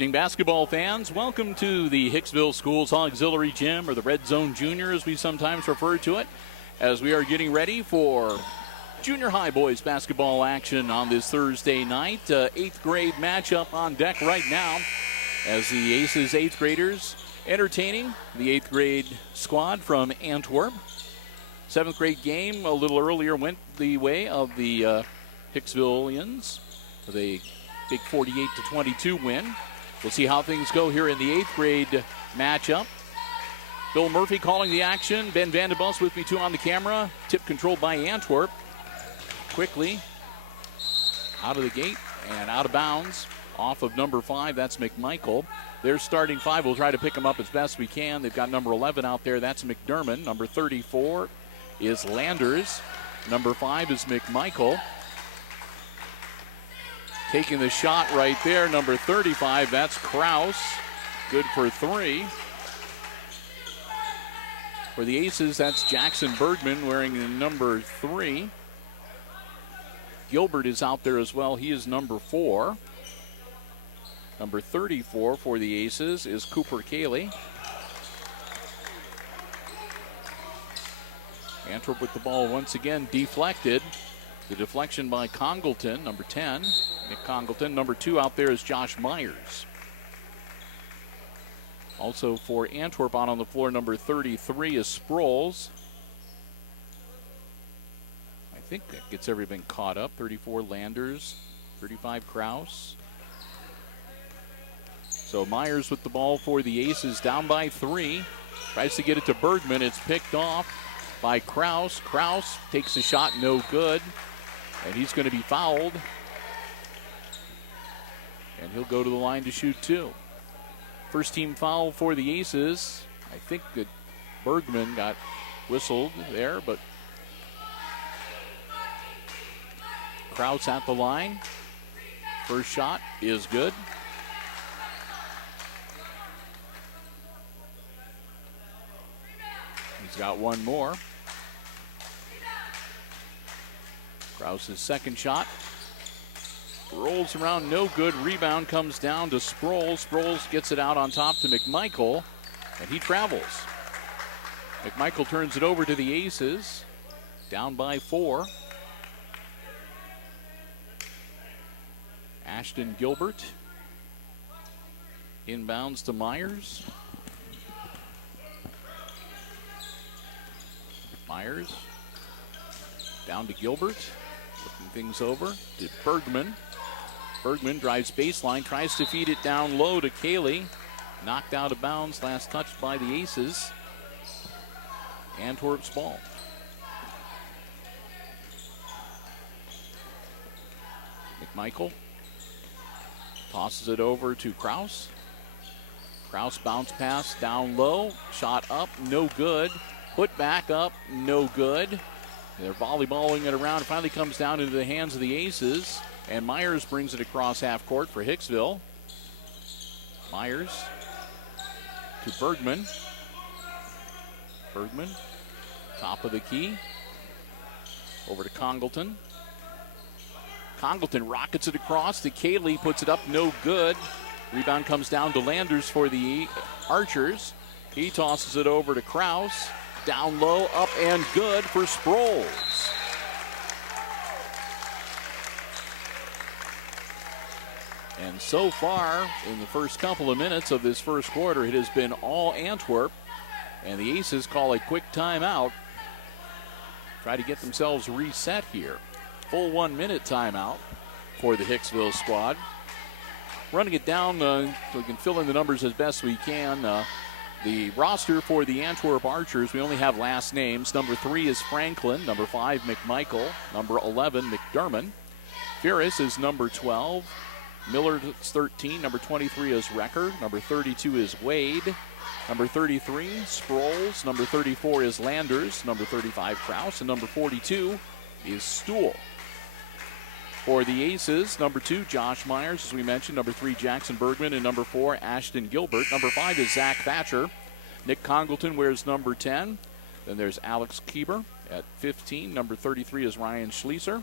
evening, basketball fans. Welcome to the Hicksville Schools Auxiliary Gym, or the Red Zone Junior as we sometimes refer to it, as we are getting ready for junior high boys basketball action on this Thursday night. 8th grade matchup on deck right now as the Aces 8th graders entertaining the 8th grade squad from Antwerp. 7th grade game a little earlier went the way of the Hicksvillians with a big 48-22 win. We'll see how things go here in the 8th grade matchup. Bill Murphy calling the action. Ben Vandenbos with me too on the camera. Tip controlled by Antwerp. Quickly out of the gate and out of bounds. Off of number 5, that's McMichael. Their starting 5, we'll try to pick them up as best we can. They've got number 11 out there, that's McDermott. Number 34 is Landers. Number 5 is McMichael. Taking the shot right there, number 35, that's Kraus. Good for 3. For the Aces, that's Jackson Bergman wearing number 3. Gilbert is out there as well. He is number 4. Number 34 for the Aces is Cooper Cayley. Antwerp with the ball once again deflected. The deflection by Congleton, number 10. Nick Congleton. Number 2 out there is Josh Myers. Also for Antwerp on the floor, number 33 is Sproles. I think that gets everything caught up. 34 Landers, 35 Kraus. So Myers with the ball for the Aces, down by 3. Tries to get it to Bergman. It's picked off by Kraus. Kraus takes the shot, no good. And he's going to be fouled. And he'll go to the line to shoot 2. First team foul for the Aces. I think that Bergman got whistled there, but Kraus at the line. First shot is good. He's got one more. Kraus's second shot. Rolls around, no good. Rebound comes down to Sproles. Sproles gets it out on top to McMichael, and he travels. McMichael turns it over to the Aces, down by 4. Ashton Gilbert inbounds to Myers. Myers down to Gilbert, looking things over to Bergman. Bergman drives baseline, tries to feed it down low to Cayley. Knocked out of bounds, last touched by the Aces. Antwerp's ball. McMichael tosses it over to Kraus. Kraus bounce pass down low, shot up, no good. Put back up, no good. They're volleyballing it around. It finally comes down into the hands of the Aces. And Myers brings it across half court for Hicksville. Myers to Bergman. Bergman, top of the key. Over to Congleton. Congleton rockets it across to Cayley, puts it up, no good. Rebound comes down to Landers for the Archers. He tosses it over to Kraus. Down low, up and good for Sproles. And so far, in the first couple of minutes of this first quarter, it has been all Antwerp. And the Aces call a quick timeout. Try to get themselves reset here. Full 1 minute timeout for the Hicksville squad. Running it down so we can fill in the numbers as best we can. The roster for the Antwerp Archers, we only have last names. Number 3 is Franklin. Number 5, McMichael. Number 11, McDermott. Ferris is number 12. Miller is 13. Number 23 is Recker. Number 32 is Wade. Number 33, Sproles. Number 34 is Landers. Number 35, Kraus. And number 42 is Stuhl. For the Aces, number 2, Josh Myers, as we mentioned. Number 3, Jackson Bergman. And number 4, Ashton Gilbert. Number 5 is Zach Thatcher. Nick Congleton wears number 10. Then there's Alex Kieber at 15. Number 33 is Ryan Schlieser.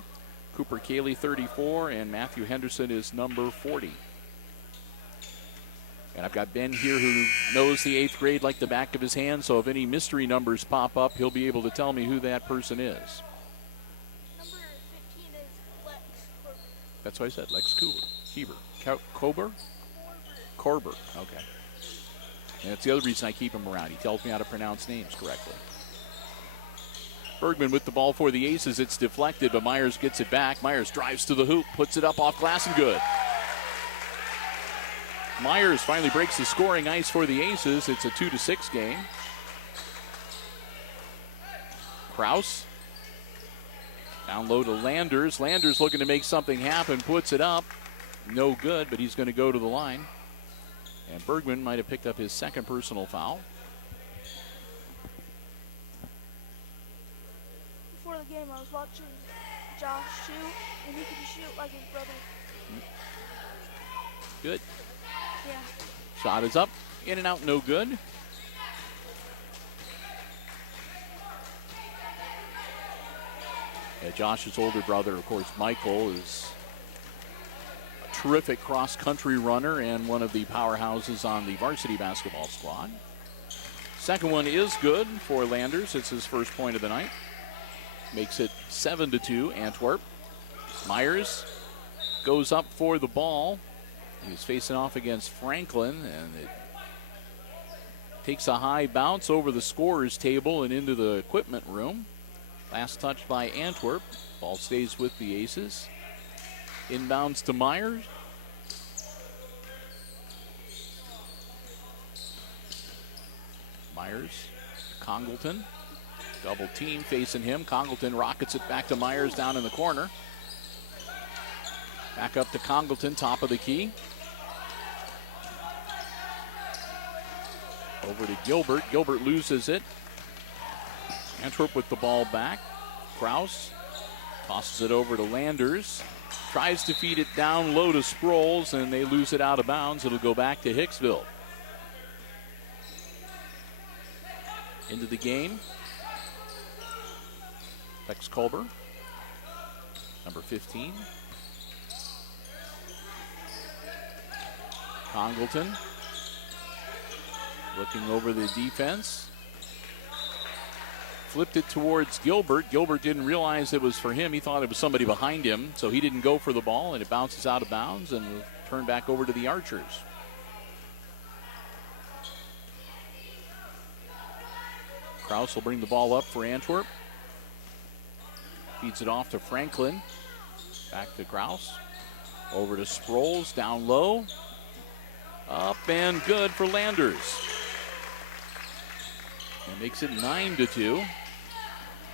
Cooper Cayley, 34. And Matthew Henderson is number 40. And I've got Ben here who knows the 8th grade like the back of his hand, so if any mystery numbers pop up, he'll be able to tell me who that person is. Number 15 is Lex Corbett. That's what I said, Lex Kober? Korber, okay. And that's the other reason I keep him around. He tells me how to pronounce names correctly. Bergman with the ball for the Aces. It's deflected, but Myers gets it back. Myers drives to the hoop, puts it up off glass and good. Myers finally breaks the scoring ice for the Aces. It's a 2-6 game. Kraus down low to Landers. Landers looking to make something happen, puts it up. No good, but he's going to go to the line. And Bergman might have picked up his second personal foul. Before the game, I was watching Josh shoot, and he can shoot like his brother. Good. Yeah. Shot is up, in and out, no good. Yeah, Josh's older brother, of course, Michael, is a terrific cross-country runner and one of the powerhouses on the varsity basketball squad. Second one is good for Landers. It's his first point of the night. Makes it 7-2, Antwerp. Myers goes up for the ball. He's facing off against Franklin, and it takes a high bounce over the scorer's table and into the equipment room. Last touch by Antwerp. Ball stays with the Aces. Inbounds to Myers. Myers, Congleton. Double team facing him. Congleton rockets it back to Myers down in the corner. Back up to Congleton, top of the key. Over to Gilbert. Gilbert loses it. Antwerp with the ball back. Kraus tosses it over to Landers. Tries to feed it down low to Sproles, and they lose it out of bounds. It'll go back to Hicksville. Into the game. Lex Kober, number 15. Congleton looking over the defense. Flipped it towards Gilbert. Gilbert didn't realize it was for him. He thought it was somebody behind him, so he didn't go for the ball, and it bounces out of bounds and will turn back over to the Archers. Kraus will bring the ball up for Antwerp. Feeds it off to Franklin. Back to Kraus. Over to Sproles, down low. Up and good for Landers. And makes it 9-2.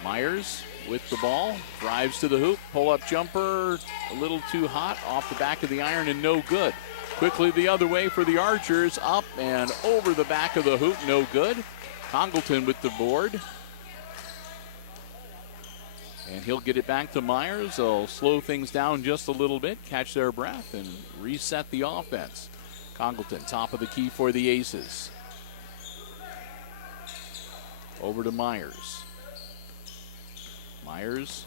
Myers with the ball. Drives to the hoop. Pull-up jumper. A little too hot. Off the back of the iron and no good. Quickly the other way for the Archers. Up and over the back of the hoop. No good. Congleton with the board. And he'll get it back to Myers. They'll slow things down just a little bit, catch their breath, and reset the offense. Congleton, top of the key for the Aces. Over to Myers. Myers.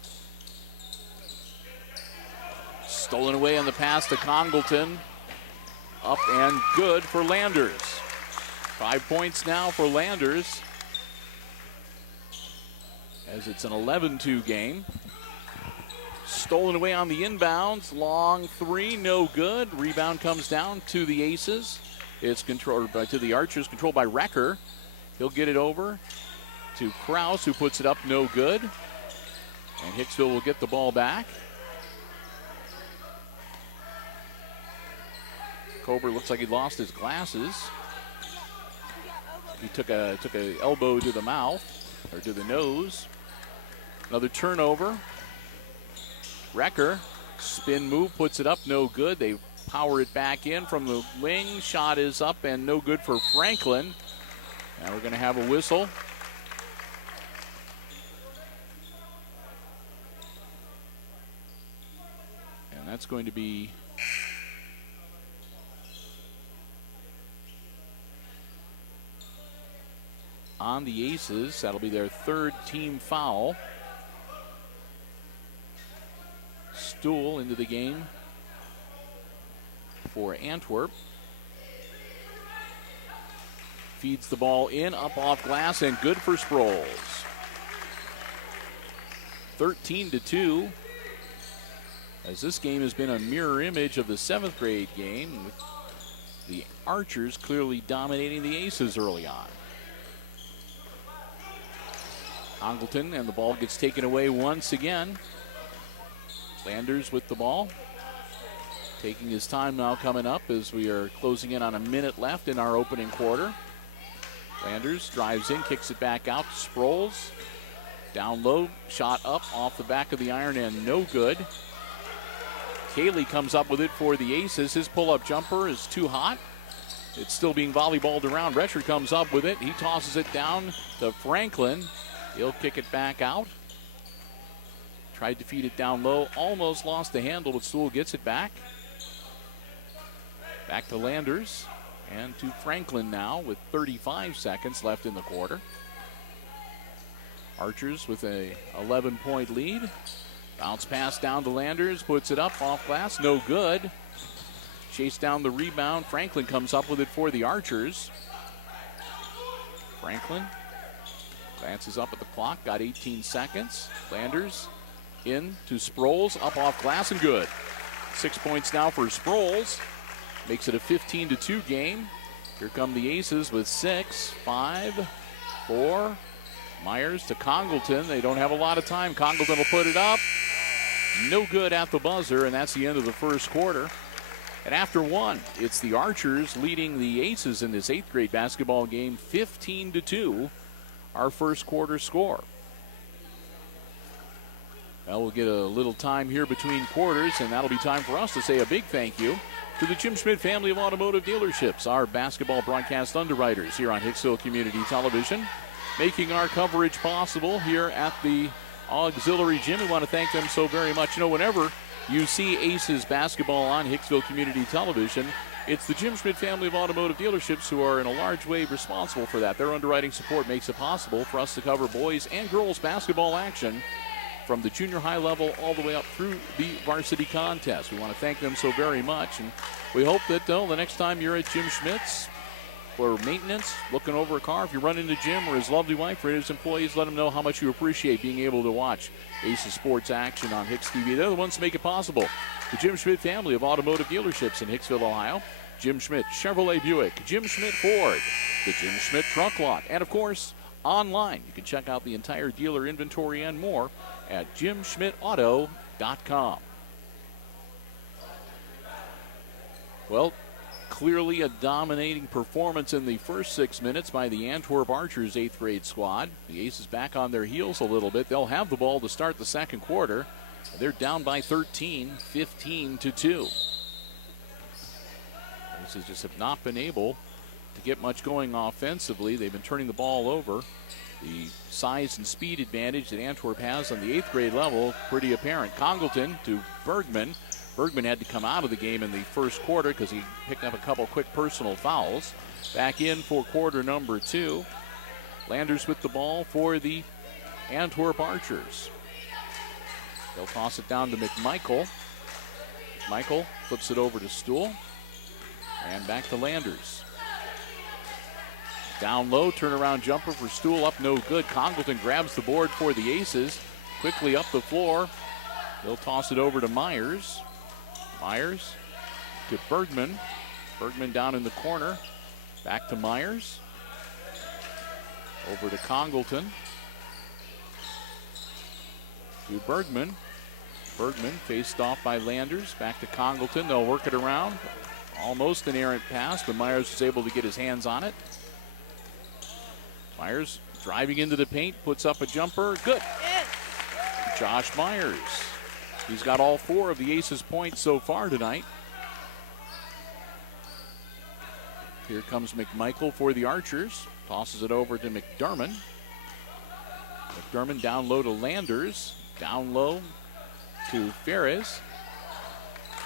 Stolen away on the pass to Congleton. Up and good for Landers. 5 points now for Landers, as it's an 11-2 game. Stolen away on the inbounds. Long three, no good. Rebound comes down to the Aces. It's controlled to the Archers, controlled by Recker. He'll get it over to Kraus, who puts it up, no good. And Hicksville will get the ball back. Kober looks like he lost his glasses. He took a elbow to the mouth, or to the nose. Another turnover. Recker, spin move, puts it up, no good. They power it back in from the wing. Shot is up and no good for Franklin. Now we're going to have a whistle. And that's going to be on the Aces. That'll be their third team foul. Stool into the game for Antwerp. feeds the ball in, up off glass, and good for Sproles. 13-2. As this game has been a mirror image of the 7th grade game, with the Archers clearly dominating the Aces early on. Congleton, and the ball gets taken away once again. Landers with the ball. Taking his time now coming up as we are closing in on a minute left in our opening quarter. Landers drives in, kicks it back out to Sproles. Down low, shot up off the back of the iron and no good. Cayley comes up with it for the Aces. His pull-up jumper is too hot. It's still being volleyballed around. Rescher comes up with it. He tosses it down to Franklin. He'll kick it back out. Tried to feed it down low. Almost lost the handle, but Sewell gets it back. Back to Landers. And to Franklin now with 35 seconds left in the quarter. Archers with a 11-point lead. Bounce pass down to Landers. Puts it up off glass. No good. Chase down the rebound. Franklin comes up with it for the Archers. Franklin glances up at the clock. Got 18 seconds. Landers in to Sproles. Up off glass and good. 6 points now for Sproles. Makes it a 15-2 game. Here come the Aces with 6, 5, 4. Myers to Congleton. They don't have a lot of time. Congleton will put it up. No good at the buzzer, and that's the end of the first quarter. And after one, it's the Archers leading the Aces in this 8th grade basketball game 15-2, our first quarter score. Well, we'll get a little time here between quarters, and that'll be time for us to say a big thank you to the Jim SCHMIDT family of automotive dealerships, our basketball broadcast underwriters here on Hicksville Community Television, making our coverage possible here at the auxiliary gym. We want to thank them so very much. You know, whenever you see Aces basketball on Hicksville Community Television, it's the Jim SCHMIDT family of automotive dealerships who are in a large way responsible for that. Their underwriting support makes it possible for us to cover boys and girls basketball action from the junior high level all the way up through the varsity contest. We want to thank them so very much, and we hope that the next time you're at Jim SCHMIDT's for maintenance, looking over a car, if you run into Jim or his lovely wife or his employees, let them know how much you appreciate being able to watch Aces sports action on HIX-TV. They're the ones to make it possible. The Jim SCHMIDT family of automotive dealerships in Hicksville, Ohio. Jim SCHMIDT Chevrolet Buick, Jim SCHMIDT Ford, the Jim SCHMIDT Truck Lot, and of course, online. You can check out the entire dealer inventory and more at jimschmidtauto.com. Well, clearly a dominating performance in the first 6 minutes by the Antwerp Archers 8th grade squad. The Aces back on their heels a little bit. They'll have the ball to start the second quarter. They're down by 13, 15-2. Aces just have not been able to get much going offensively. They've been turning the ball over. The size and speed advantage that Antwerp has on the 8th grade level, pretty apparent. Congleton to Bergman. Bergman had to come out of the game in the first quarter because he picked up a couple quick personal fouls. Back in for quarter number 2. Landers with the ball for the Antwerp Archers. They'll toss it down to McMichael. McMichael flips it over to Stool. And back to Landers. Down low, turnaround jumper for Stool, up no good. Congleton grabs the board for the Aces. Quickly up the floor. They'll toss it over to Myers. Myers to Bergman. Bergman down in the corner. Back to Myers. Over to Congleton. To Bergman. Bergman faced off by Landers. Back to Congleton. They'll work it around. Almost an errant pass, but Myers was able to get his hands on it. Myers driving into the paint, puts up a jumper. Good. Josh Myers. He's got all 4 of the Aces' points so far tonight. Here comes McMichael for the Archers. Tosses it over to McDermott. McDermott down low to Landers. Down low to Ferris.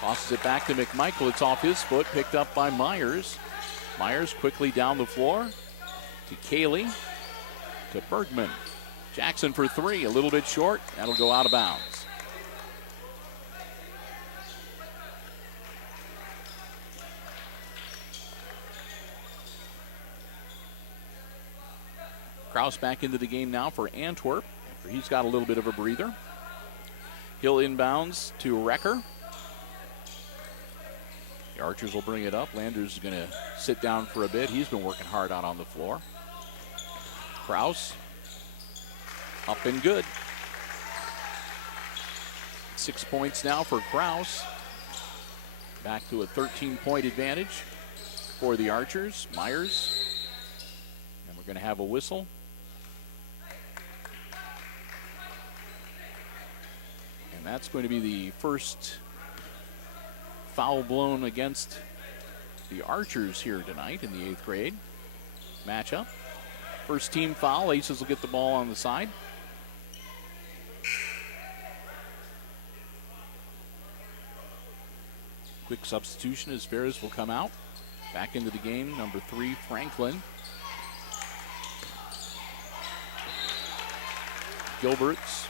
Tosses it back to McMichael. It's off his foot, picked up by Myers. Myers quickly down the floor to Cayley, to Bergman. Jackson for 3, a little bit short. That'll go out of bounds. Kraus back into the game now for Antwerp. After he's got a little bit of a breather. Hill inbounds to Recker. The Archers will bring it up. Landers is going to sit down for a bit. He's been working hard out on the floor. Kraus up and good. 6 points now for Kraus. Back to a 13-point advantage for the Archers. Myers. And we're going to have a whistle. And that's going to be the first foul blown against the Archers here tonight in the 8th grade matchup. First team foul. Aces will get the ball on the side. Quick substitution as Ferris will come out. Back into the game, number 3, Franklin. Gilbert's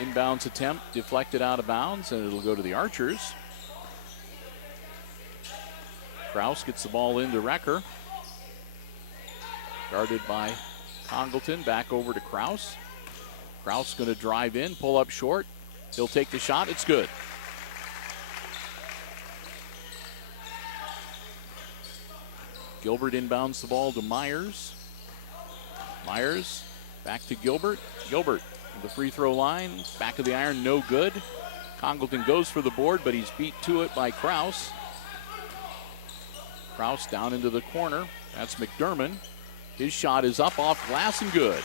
inbounds attempt deflected out of bounds, and it'll go to the Archers. Kraus gets the ball into Recker. Guarded by Congleton. Back over to Kraus. Kraus going to drive in, pull up short. He'll take the shot. It's good. Gilbert inbounds the ball to Myers. Myers back to Gilbert. Gilbert the free throw line. Back of the iron, no good. Congleton goes for the board, but he's beat to it by Kraus. Kraus down into the corner. That's McDermott. His shot is up off glass and good.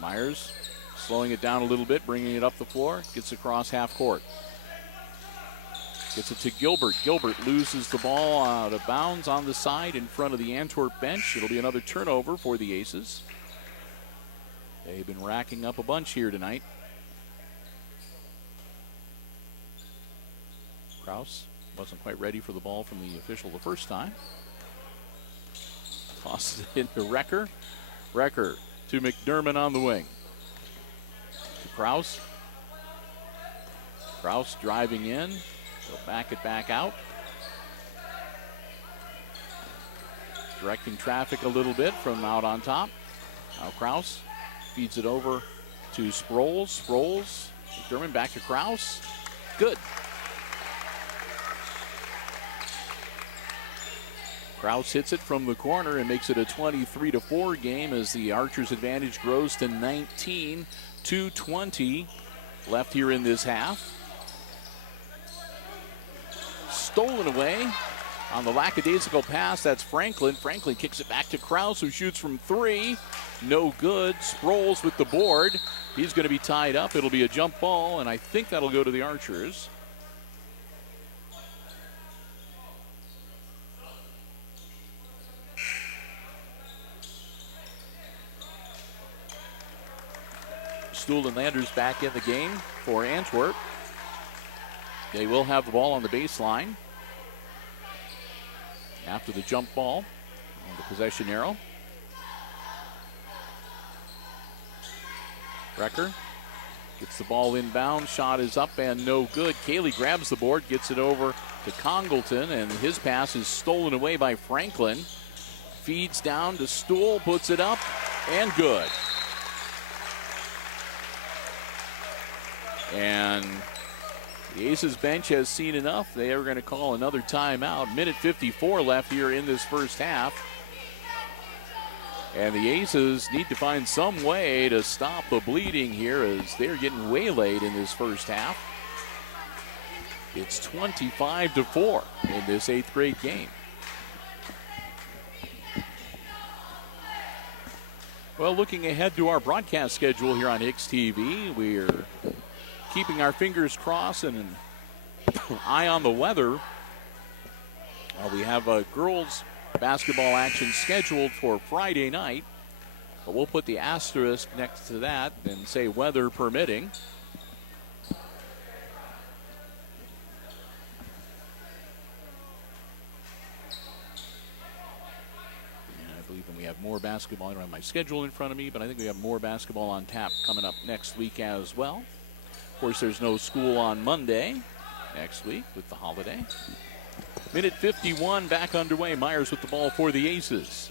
Myers slowing it down a little bit, bringing it up the floor. Gets across half court. Gets it to Gilbert. Gilbert loses the ball out of bounds on the side in front of the Antwerp bench. It'll be another turnover for the Aces. They've been racking up a bunch here tonight. Kraus wasn't quite ready for the ball from the official the first time. Tosses it into Recker. Recker to McDermott on the wing. To Kraus. Kraus driving in. He'll back it back out. Directing traffic a little bit from out on top. Now Kraus feeds it over to Sproles. Sproles. McDermott back to Kraus. Good. Kraus hits it from the corner and makes it a 23-4 game as the Archers' advantage grows to 19, 2:20 left here in this half. Stolen away on the lackadaisical pass. That's Franklin. Franklin kicks it back to Kraus, who shoots from 3. No good. Sproles with the board. He's going to be tied up. It'll be a jump ball, and I think that'll go to the Archers. Stool and Landers back in the game for Antwerp. They will have the ball on the baseline after the jump ball on the possession arrow. Recker gets the ball inbound. Shot is up and no good. Cayley grabs the board, gets it over to Congleton, and his pass is stolen away by Franklin. Feeds down to Stool, puts it up, and good. And the Aces bench has seen enough. They are going to call another timeout. Minute 54 left here in this first half. And the Aces need to find some way to stop the bleeding here as they're getting waylaid in this first half. It's 25-4 in this 8th grade game. Well, looking ahead to our broadcast schedule here on HIX-TV, we're keeping our fingers crossed and an eye on the weather. We have girls basketball action scheduled for Friday night, but we'll put the asterisk next to that and say weather permitting. And I believe we have more basketball. I don't have my schedule in front of me, but I think we have more basketball on tap coming up next week as well. Of course, there's no school on Monday next week with the holiday. Minute 51 back underway. Myers with the ball for the Aces.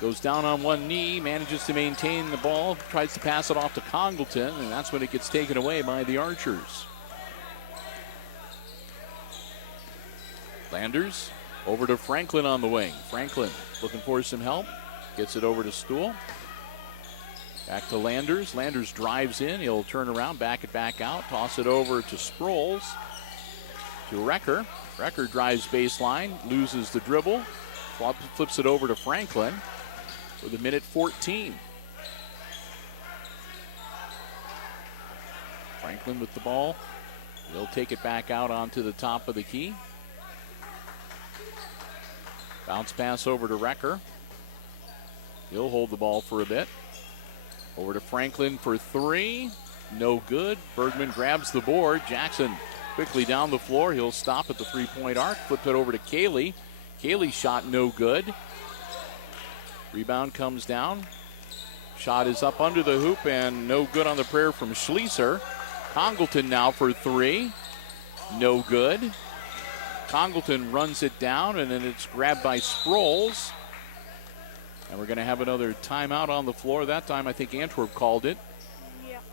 Goes down on one knee, manages to maintain the ball, tries to pass it off to Congleton, and that's when it gets taken away by the Archers. Landers over to Franklin on the wing. Franklin looking for some help. Gets it over to Stuhl. Back to Landers. Landers drives in. He'll turn around, back it back out. Toss it over to Sproles. To Recker. Recker drives baseline. Loses the dribble. Flips it over to Franklin for the minute 14. Franklin with the ball. He'll take it back out onto the top of the key. Bounce pass over to Recker. He'll hold the ball for a bit. Over to Franklin for three. No good. Bergman grabs the board. Jackson quickly down the floor. He'll stop at the three-point arc. Flip it over to Cayley. Cayley's shot no good. Rebound comes down. Shot is up under the hoop and no good on the prayer from Schlieser. Congleton now for three. No good. Congleton runs it down, and then it's grabbed by Sproles. And we're going to have another timeout on the floor. That time, I think Antwerp called it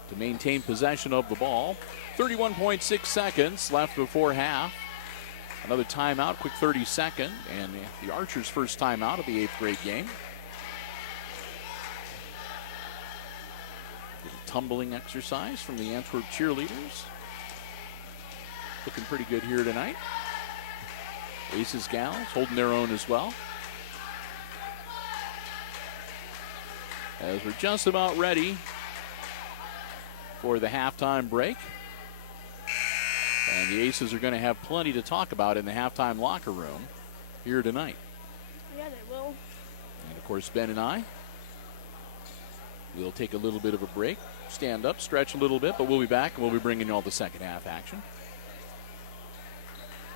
to maintain possession of the ball. 31.6 seconds left before half. Another timeout, quick 30-second, and the Archers' first timeout of the 8th grade game. Little tumbling exercise from the Antwerp cheerleaders. Looking pretty good here tonight. Aces gals holding their own as well. As we're just about ready for the halftime break. And the Aces are going to have plenty to talk about in the halftime locker room here tonight. Yeah, they will. And of course, Ben and I will take a little bit of a break, stand up, stretch a little bit, but we'll be back and we'll be bringing you all the second half action.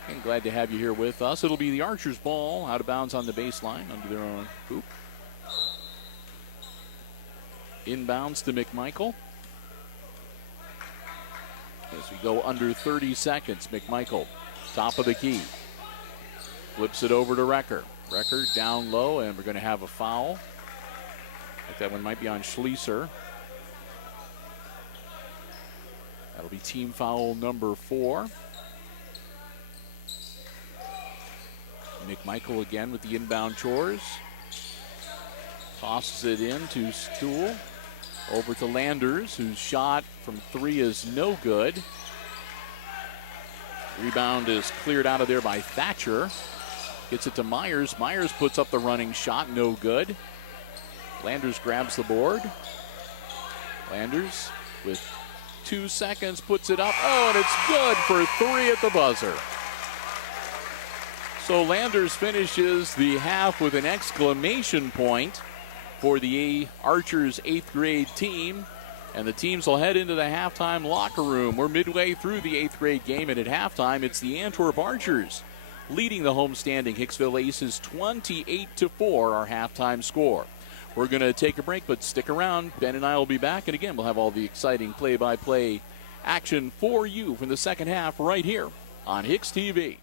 And glad to have you here with us. It'll be the Archers' ball out of bounds on the baseline under their own hoop. Inbounds to McMichael. As we go under 30 seconds, McMichael, top of the key. Flips it over to Recker. Recker down low, and we're going to have a foul. I think that one might be on Schlieser. That'll be team foul number 4. McMichael again with the inbound chores. Tosses it in to Stuhl. Over to Landers, whose shot from 3 is no good. Rebound is cleared out of there by Thatcher. Gets it to Myers. Myers puts up the running shot, no good. Landers grabs the board. Landers with 2 seconds puts it up. Oh, and it's good for 3 at the buzzer. So Landers finishes the half with an exclamation point for the Archers 8th grade team. And the teams will head into the halftime locker room. We're midway through the 8th grade game, and at halftime, it's the Antwerp Archers leading the homestanding Hicksville Aces 28-4, our halftime score. We're going to take a break, but stick around. Ben and I will be back, and again, we'll have all the exciting play-by-play action for you from the second half right here on HIX-TV.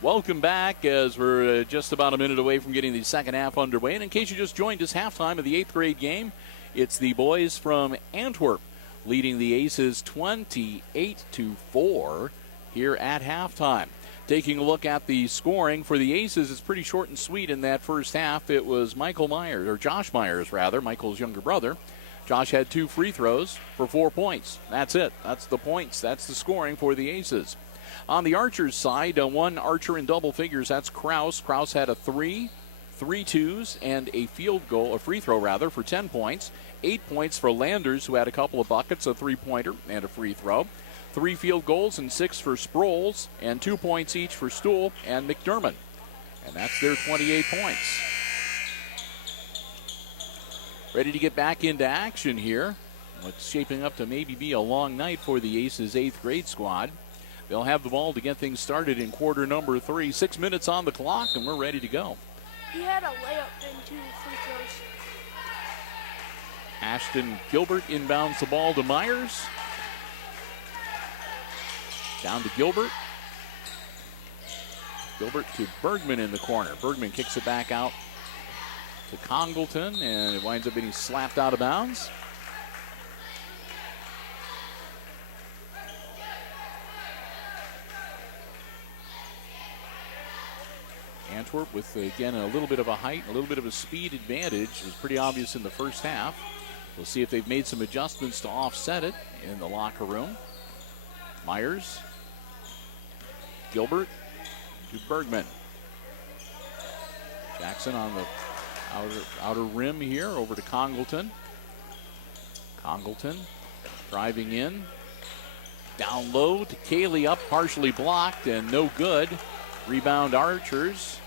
Welcome back as we're just about a minute away from getting the second half underway. And in case you just joined us, halftime of the 8th grade game, it's the boys from Antwerp leading the Aces 28-4 here at halftime. Taking a look at the scoring for the Aces, it's pretty short and sweet in that first half. It was Josh Myers, Michael's younger brother. Josh had 2 free throws for 4 points. That's it. That's the points. That's the scoring for the Aces. On the Archers side, one Archer in double figures. That's Kraus. Kraus had a 3 twos, and a free throw for 10 points. 8 points for Landers, who had a couple of buckets, a three-pointer and a free throw. 3 field goals and 6 for Sproles, and 2 points each for Stool and McDermott. And that's their 28 points. Ready to get back into action here. It's shaping up to maybe be a long night for the Aces 8th grade squad. They'll have the ball to get things started in quarter number 3. 6 minutes on the clock, and we're ready to go. He had a layup and 2 free throws. Ashton Gilbert inbounds the ball to Myers. Down to Gilbert. Gilbert to Bergman in the corner. Bergman kicks it back out to Congleton, and it winds up being slapped out of bounds. Antwerp with, again, a little bit of a height, a little bit of a speed advantage. It was pretty obvious in the first half. We'll see if they've made some adjustments to offset it in the locker room. Myers. Gilbert to Bergman. Jackson on the outer rim here, over to Congleton. Congleton driving in. Down low to Cayley, up, partially blocked, and no good. Rebound Archers.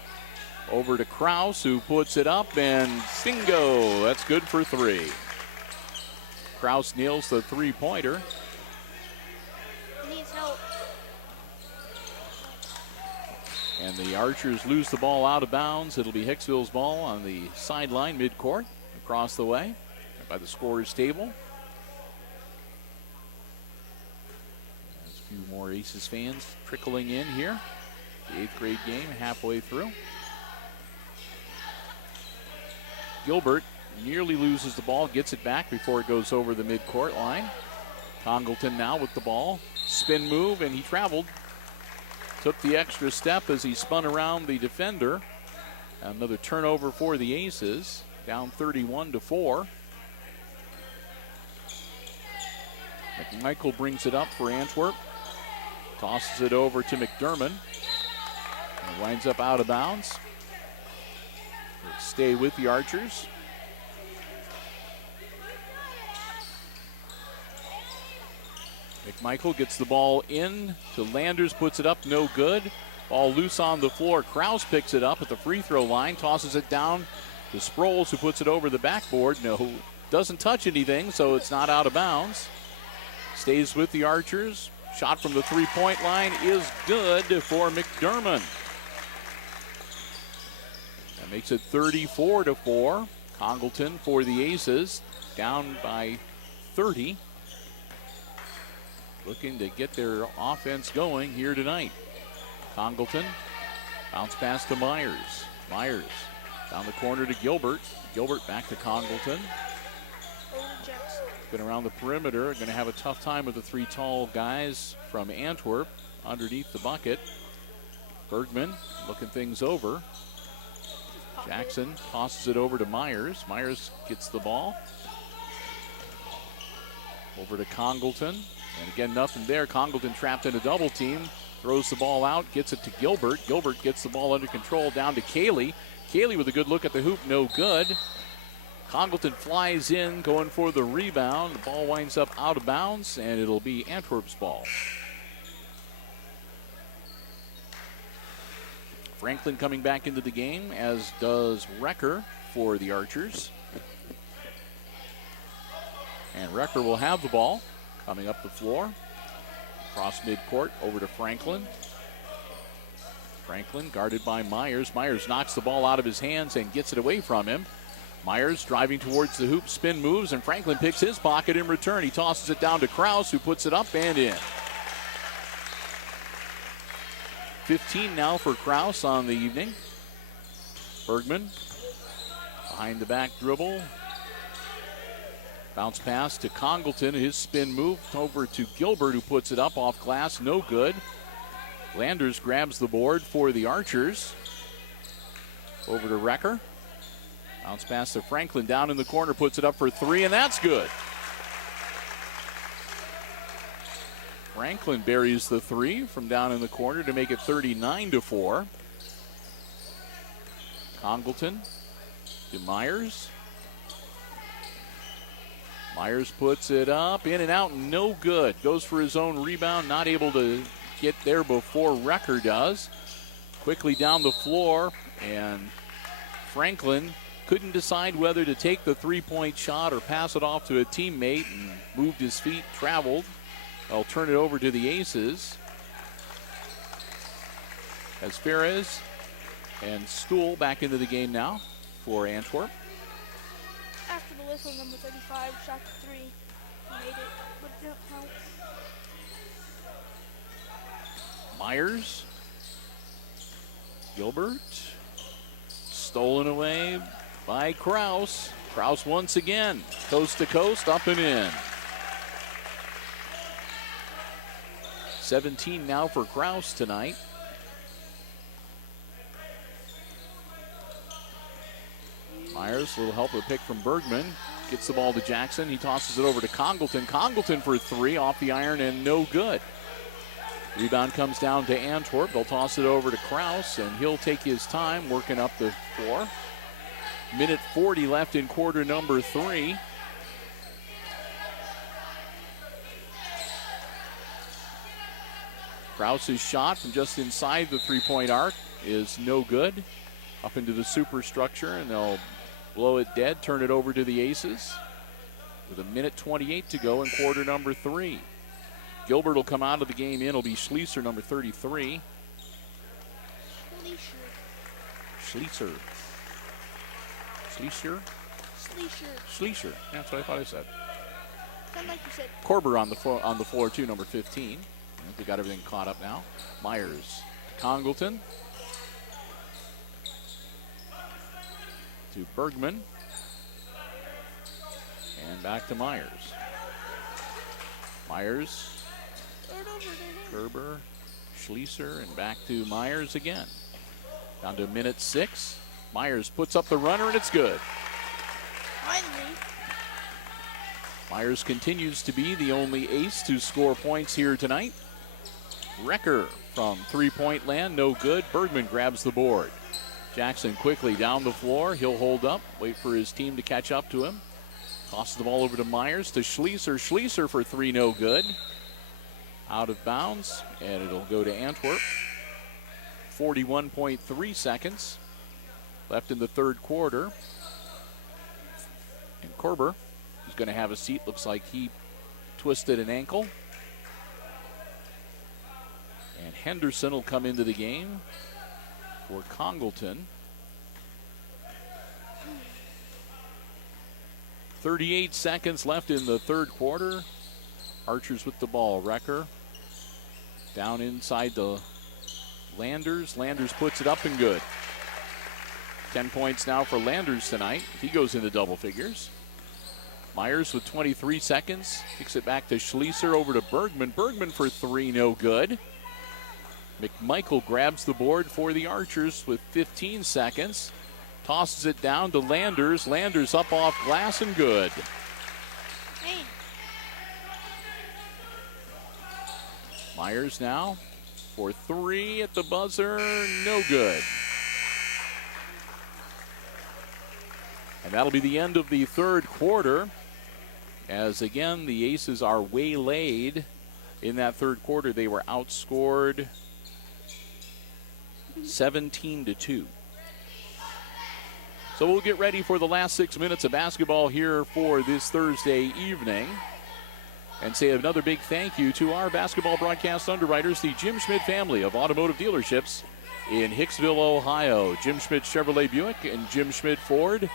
Over to Kraus, who puts it up, and bingo! That's good for 3. Kraus nails the three-pointer. Needs help. And the Archers lose the ball out of bounds. It'll be Hicksville's ball on the sideline, midcourt, across the way by the scorer's table. There's a few more Aces fans trickling in here. The 8th grade game halfway through. Gilbert nearly loses the ball, gets it back before it goes over the midcourt line. Congleton now with the ball. Spin move, and he traveled. Took the extra step as he spun around the defender. Another turnover for the Aces. Down 31-4. McMichael brings it up for Antwerp. Tosses it over to McDermott. And winds up out of bounds. It'll stay with the Archers. McMichael gets the ball in to Landers, puts it up, no good. Ball loose on the floor. Kraus picks it up at the free throw line, tosses it down to Sproles, who puts it over the backboard. No, doesn't touch anything, so it's not out of bounds. Stays with the Archers. Shot from the three-point line is good for McDermott. That makes it 34-4. Congleton for the Aces, down by 30. Looking to get their offense going here tonight. Congleton, bounce pass to Myers. Myers down the corner to Gilbert. Gilbert back to Congleton. Been around the perimeter. Going to have a tough time with the 3 tall guys from Antwerp underneath the bucket. Bergman looking things over. Jackson tosses it over to Myers. Myers gets the ball. Over to Congleton. And again, nothing there. Congleton trapped in a double team. Throws the ball out, gets it to Gilbert. Gilbert gets the ball under control down to Cayley. Cayley with a good look at the hoop, no good. Congleton flies in, going for the rebound. The ball winds up out of bounds, and it'll be Antwerp's ball. Franklin coming back into the game, as does Recker for the Archers. And Recker will have the ball. Coming up the floor, across midcourt, over to Franklin. Franklin guarded by Myers. Myers knocks the ball out of his hands and gets it away from him. Myers driving towards the hoop, spin moves, and Franklin picks his pocket in return. He tosses it down to Kraus, who puts it up and in. 15 now for Kraus on the evening. Bergman behind the back dribble. Bounce pass to Congleton. His spin move over to Gilbert, who puts it up off glass. No good. Landers grabs the board for the Archers. Over to Recker. Bounce pass to Franklin down in the corner. Puts it up for 3, and that's good. Franklin buries the 3 from down in the corner to make it 39-4. Congleton to Myers. Myers puts it up, in and out, no good. Goes for his own rebound, not able to get there before Wrecker does. Quickly down the floor, and Franklin couldn't decide whether to take the three-point shot or pass it off to a teammate, and moved his feet, traveled. I'll turn it over to the Aces. As Ferez and Stuhl back into the game now for Antwerp. After the whistle, number 35 shot the three. He made it, but it didn't count. Myers. Gilbert. Stolen away by Kraus. Kraus once again. Coast to coast, up and in. 17 now for Kraus tonight. Myers, a little help with a pick from Bergman. Gets the ball to Jackson. He tosses it over to Congleton. Congleton for three, off the iron and no good. Rebound comes down to Antwerp. They'll toss it over to Kraus, and he'll take his time working up the floor. Minute 40 left in quarter number 3. Kraus's shot from just inside the three-point arc is no good. Up into the superstructure, and they'll blow it dead, turn it over to the Aces with a minute 28 to go in quarter number 3. Gilbert will come out of the game in. It'll be Schleiser, number 33. Schleiser. That's what I thought I said. Sound like you said. Korber on the floor too, number 15. I think we got everything caught up now. Myers to Congleton. To Bergman. And back to Myers. Myers. Kerber. Schleiser. And back to Myers again. Down to minute 6. Myers puts up the runner, and it's good. Finally. Myers continues to be the only ace to score points here tonight. Wrecker from three-point land, no good. Bergman grabs the board. Jackson quickly down the floor. He'll hold up, wait for his team to catch up to him. Tosses the ball over to Myers, to Schleiser. Schleiser for three, no good. Out of bounds, and it'll go to Antwerp. 41.3 seconds left in the third quarter. And Korber is going to have a seat. Looks like he twisted an ankle. And Henderson will come into the game for Congleton. 38 seconds left in the third quarter. Archers with the ball. Wrecker down inside the Landers. Landers puts it up and good. 10 points now for Landers tonight. He goes into double figures. Myers with 23 seconds. Kicks it back to Schleiser, over to Bergman. Bergman for three, no good. McMichael grabs the board for the Archers with 15 seconds. Tosses it down to Landers. Landers up off glass and good. Hey. Myers now for three at the buzzer, no good. And that'll be the end of the third quarter, as again the Aces are waylaid in that third quarter. They were outscored 17-2. So we'll get ready for the last 6 minutes of basketball here for this Thursday evening, and say another big thank you to our basketball broadcast underwriters, the Jim Schmidt family of automotive dealerships in Hicksville, Ohio. Jim Schmidt Chevrolet Buick and Jim Schmidt Ford,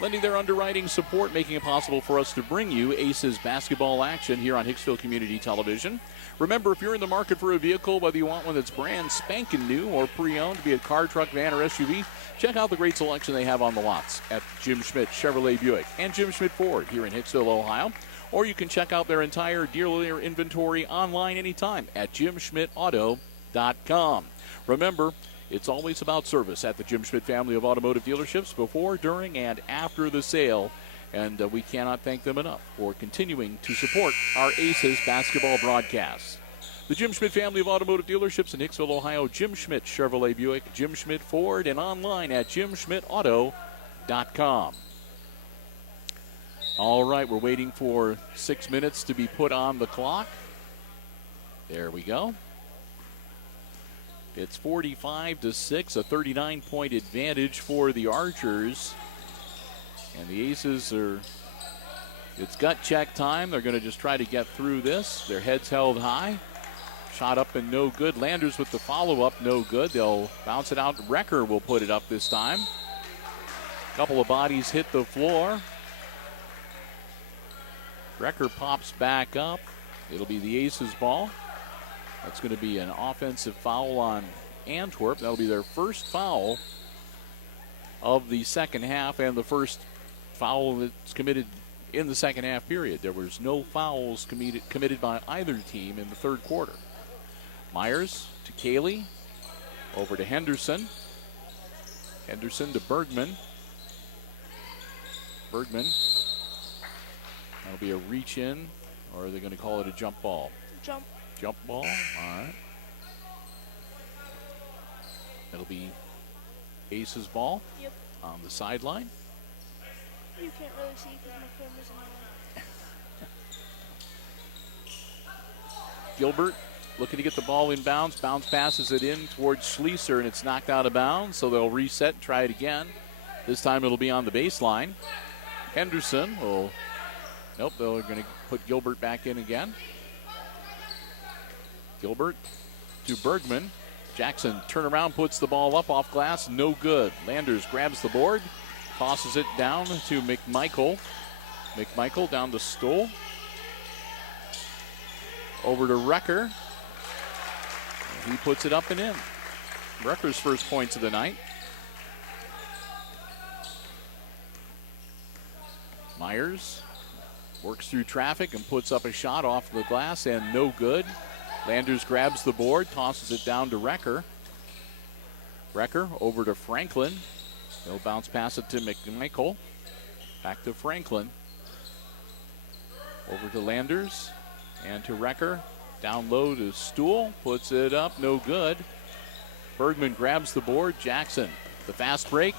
lending their underwriting support, making it possible for us to bring you Aces basketball action here on Hicksville Community Television. Remember, if you're in the market for a vehicle, whether you want one that's brand spanking new or pre-owned, be it car, truck, van, or SUV, check out the great selection they have on the lots at Jim Schmidt Chevrolet Buick and Jim Schmidt Ford here in Hicksville, Ohio. Or you can check out their entire dealer inventory online anytime at JimSchmidtAuto.com. Remember, it's always about service at the Jim Schmidt family of automotive dealerships before, during, and after the sale. And we cannot thank them enough for continuing to support our Aces basketball broadcasts. The Jim Schmidt family of automotive dealerships in Hicksville, Ohio, Jim Schmidt Chevrolet Buick, Jim Schmidt Ford, and online at JimSchmidtAuto.com. All right, we're waiting for 6 minutes to be put on the clock. There we go. It's 45-6, a 39-point advantage for the Archers. And the Aces it's gut check time. They're going to just try to get through this. Their heads held high. Shot up and no good. Landers with the follow-up, no good. They'll bounce it out. Recker will put it up this time. A couple of bodies hit the floor. Recker pops back up. It'll be the Aces ball. That's going to be an offensive foul on Antwerp. That'll be their first foul of the second half and the first foul that's committed in the second half period. There was no fouls committed by either team in the third quarter. Myers to Cayley. Over to Henderson. Henderson to Bergman. Bergman. That'll be a reach in, or are they going to call it a jump ball? Jump. Jump ball. All right. It'll be Ace's ball. Yep. On the sideline. You can't really see because my camera's in my way. Gilbert looking to get the ball in bounds. Bounce passes it in towards Schlieser, and it's knocked out of bounds, so they'll reset and try it again. This time it'll be on the baseline. Henderson will... Nope, they're going to put Gilbert back in again. Gilbert to Bergman. Jackson turnaround, puts the ball up off glass, no good. Landers grabs the board, tosses it down to McMichael. McMichael down to Stoll. Over to Recker. He puts it up and in. Recker's first points of the night. Myers works through traffic and puts up a shot off the glass and no good. Landers grabs the board, tosses it down to Recker. Recker over to Franklin. He'll bounce pass it to McMichael. Back to Franklin. Over to Landers and to Recker. Down low to Stool. Puts it up, no good. Bergman grabs the board. Jackson, the fast break.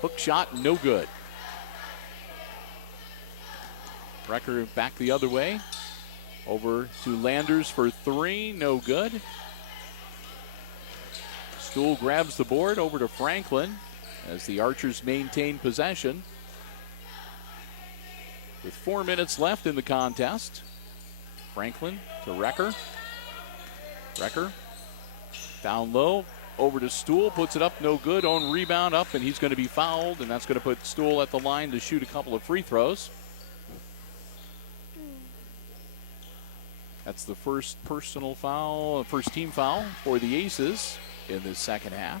Hook shot, no good. Recker back the other way. Over to Landers for three, no good. Stool grabs the board over to Franklin as the Archers maintain possession. With 4 minutes left in the contest. Franklin to Recker. Recker down low, over to Stool, puts it up, no good. On rebound up, and he's going to be fouled, and that's going to put Stool at the line to shoot a couple of free throws. That's the first personal foul, first team foul for the Aces in the second half.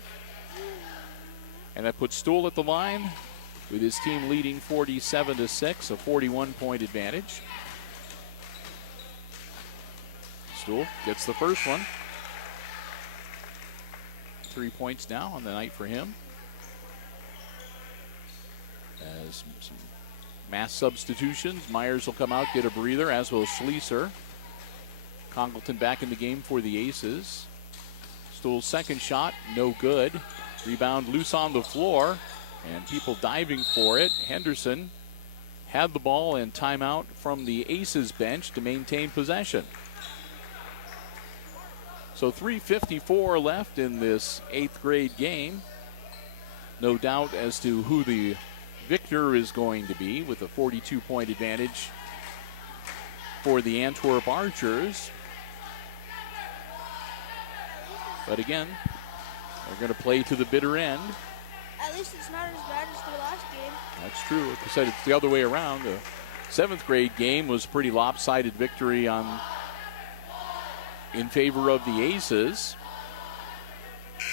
And that puts Stool at the line with his team leading 47-6, a 41-point advantage. Stool gets the first one. 3 points now on the night for him. As some mass substitutions, Myers will come out, get a breather, as will Schlieser. Congleton back in the game for the Aces. Stool's second shot, no good. Rebound loose on the floor, and people diving for it. Henderson had the ball and timeout from the Aces bench to maintain possession. So 3:54 left in this 8th grade game. No doubt as to who the victor is going to be, with a 42-point advantage for the Antwerp Archers. But again, they're going to play to the bitter end. At least it's not as bad as the last game. That's true. Like I said, it's the other way around. The 7th grade game was a pretty lopsided victory in favor of the Aces.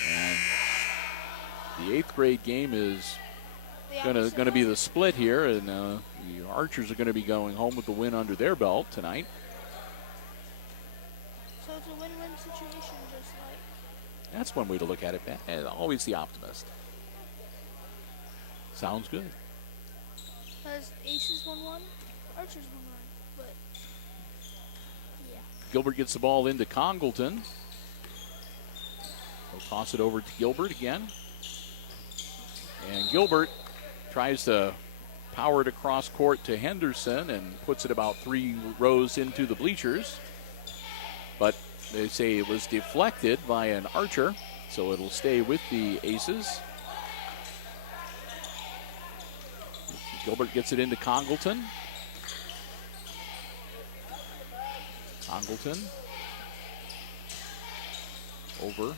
And the 8th grade game is going to be the split here, and the Archers are going to be going home with the win under their belt tonight. So it's a win-win situation, just like. That's one way to look at it, man. And always the optimist. Sounds good. Because Aces won one, Archers won one, but yeah. Gilbert gets the ball into Congleton. He'll toss it over to Gilbert again. And Gilbert tries to powered across court to Henderson and puts it about 3 rows into the bleachers. But they say it was deflected by an Archer, so it'll stay with the Aces. Gilbert gets it into Congleton. Congleton over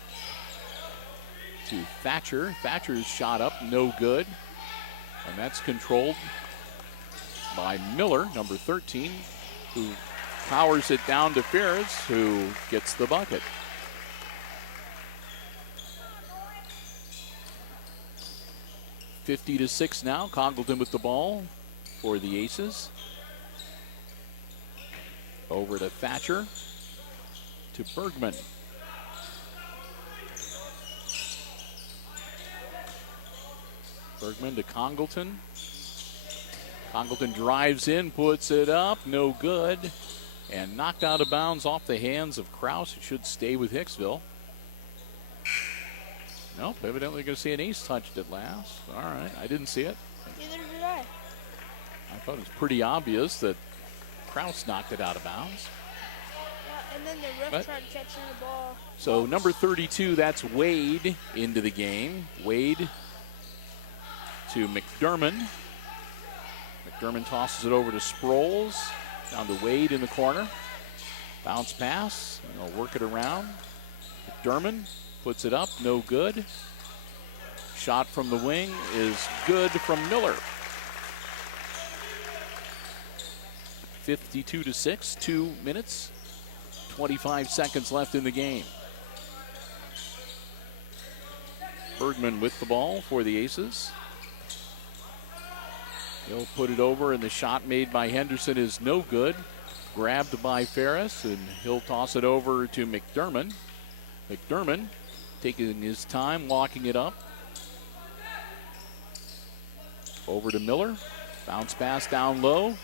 to Thatcher. Thatcher's shot up, no good. And that's controlled by Miller, number 13, who powers it down to Ferris, who gets the bucket. (50-6) now. Congleton with the ball for the Aces. Over to Thatcher, to Bergman. Bergman to Congleton. Congleton drives in, puts it up, no good. And knocked out of bounds off the hands of Krause. It should stay with Hicksville. Nope, evidently going to see an ace touched it last. All right, I didn't see it. Neither did I. I thought it was pretty obvious that Krause knocked it out of bounds. Yeah, and then the ref tried catching the ball. So number 32, that's Wade into the game. Wade to McDermott. McDermott tosses it over to Sproles. Down to Wade in the corner. Bounce pass, and they'll work it around. McDermott puts it up, no good. Shot from the wing is good from Miller. 52-6, 2 minutes, 25 seconds left in the game. Bergman with the ball for the Aces. He'll put it over, and the shot made by Henderson is no good. Grabbed by Ferris, and he'll toss it over to McDermott. McDermott taking his time, locking it up. Over to Miller. Bounce pass down low.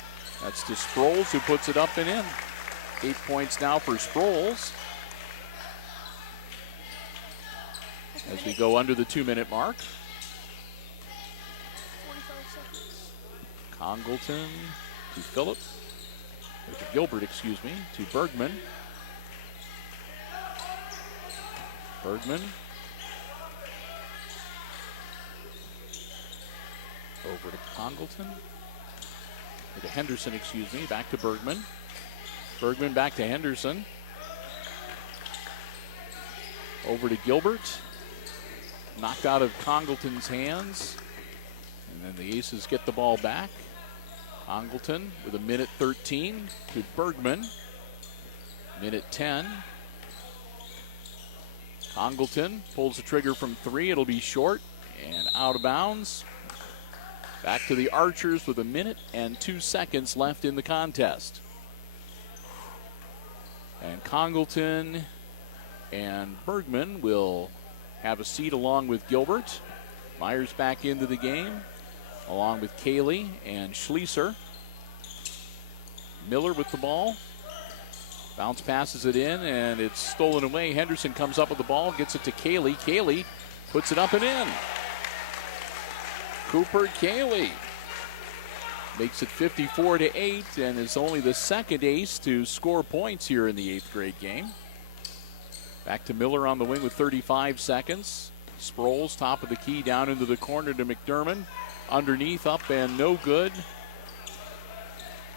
That's to Sproles, who puts it up and in. 8 points now for Sproles. As we go under the 2-minute mark. 45 seconds. Congleton to Phillip. Or to Gilbert, excuse me. To Bergman. Bergman. Over to Congleton. Or to Henderson, excuse me. Back to Bergman. Bergman back to Henderson. Over to Gilbert. Knocked out of Congleton's hands. And then the Aces get the ball back. Congleton with 1:13 to Bergman. 1:10. Congleton pulls the trigger from 3. It'll be short and out of bounds. Back to the Archers with 1:02 left in the contest. And Congleton and Bergman will have a seat along with Gilbert. Myers back into the game, along with Cayley and Schlieser. Miller with the ball. Bounce passes it in, and it's stolen away. Henderson comes up with the ball, gets it to Cayley. Cayley puts it up and in. Cooper Cayley makes it 54-8, and is only the second ace to score points here in the 8th grade game. Back to Miller on the wing with 35 seconds. Sproles, top of the key, down into the corner to McDermott. Underneath, up and no good.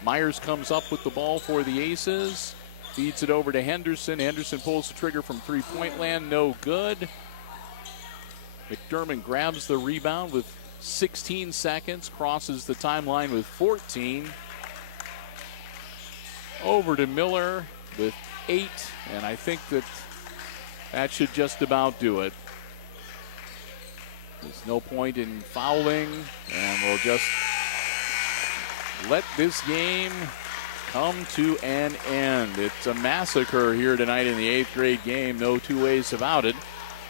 Myers comes up with the ball for the Aces. Feeds it over to Henderson. Henderson pulls the trigger from three-point land, no good. McDermott grabs the rebound with 16 seconds, crosses the timeline with 14. Over to Miller with 8, and I think that should just about do it. There's no point in fouling, and we'll just let this game come to an end. It's a massacre here tonight in the 8th grade game, no two ways about it,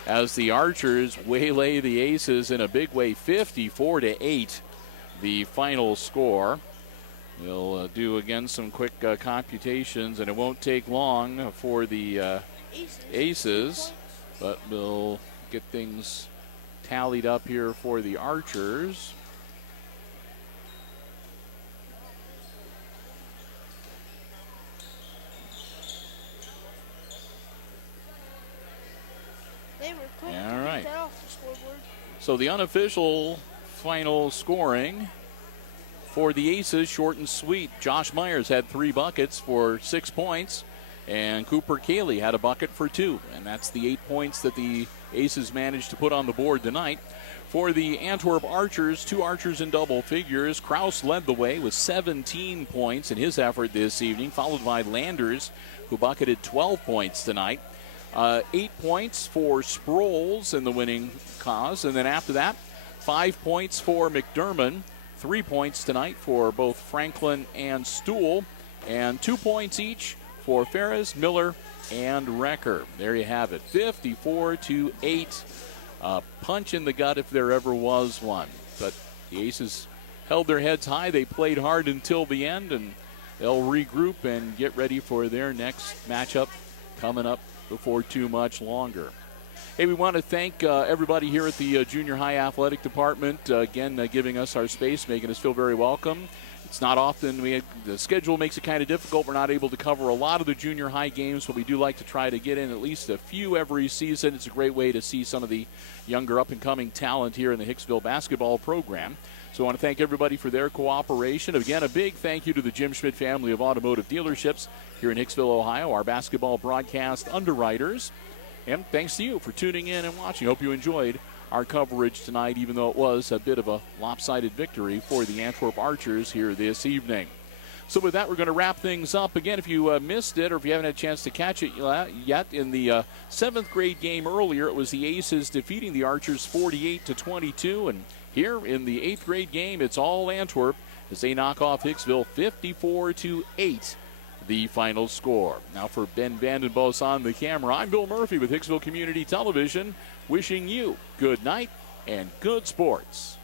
as the Archers waylay the Aces in a big way, 54-8, the final score. We'll do again some quick computations, and it won't take long for the Aces, but we'll get things tallied up here for the Archers. So the unofficial final scoring for the Aces, short and sweet. Josh Myers had 3 buckets for 6 points, and Cooper Cayley had a bucket for 2. And that's the 8 points that the Aces managed to put on the board tonight. For the Antwerp Archers, 2 Archers in double figures. Kraus led the way with 17 points in his effort this evening, followed by Landers, who bucketed 12 points tonight. 8 points for Sproles in the winning cause. And then after that, 5 points for McDermott, 3 points tonight for both Franklin and Stool, and 2 points each for Ferris, Miller, and Recker. There you have it, 54-8. Punch in the gut if there ever was one. But the Aces held their heads high. They played hard until the end, and they'll regroup and get ready for their next matchup coming up before too much longer. Hey, we want to thank everybody here at the Junior High Athletic Department, again, giving us our space, making us feel very welcome. It's not often, the schedule makes it kind of difficult. We're not able to cover a lot of the junior high games, but we do like to try to get in at least a few every season. It's a great way to see some of the younger up-and-coming talent here in the Hicksville basketball program. So I want to thank everybody for their cooperation. Again, a big thank you to the Jim Schmidt family of automotive dealerships here in Hicksville, Ohio, our basketball broadcast underwriters. And thanks to you for tuning in and watching. Hope you enjoyed our coverage tonight, even though it was a bit of a lopsided victory for the Antwerp Archers here this evening. So with that, we're going to wrap things up. Again, if you missed it or if you haven't had a chance to catch it yet, in the 7th grade game earlier, it was the Aces defeating the Archers 48-22. And here in the 8th grade game, it's all Antwerp as they knock off Hicksville 54-8. The final score. Now for Ben Vandenbos on the camera, I'm Bill Murphy with Hicksville Community Television, wishing you good night and good sports.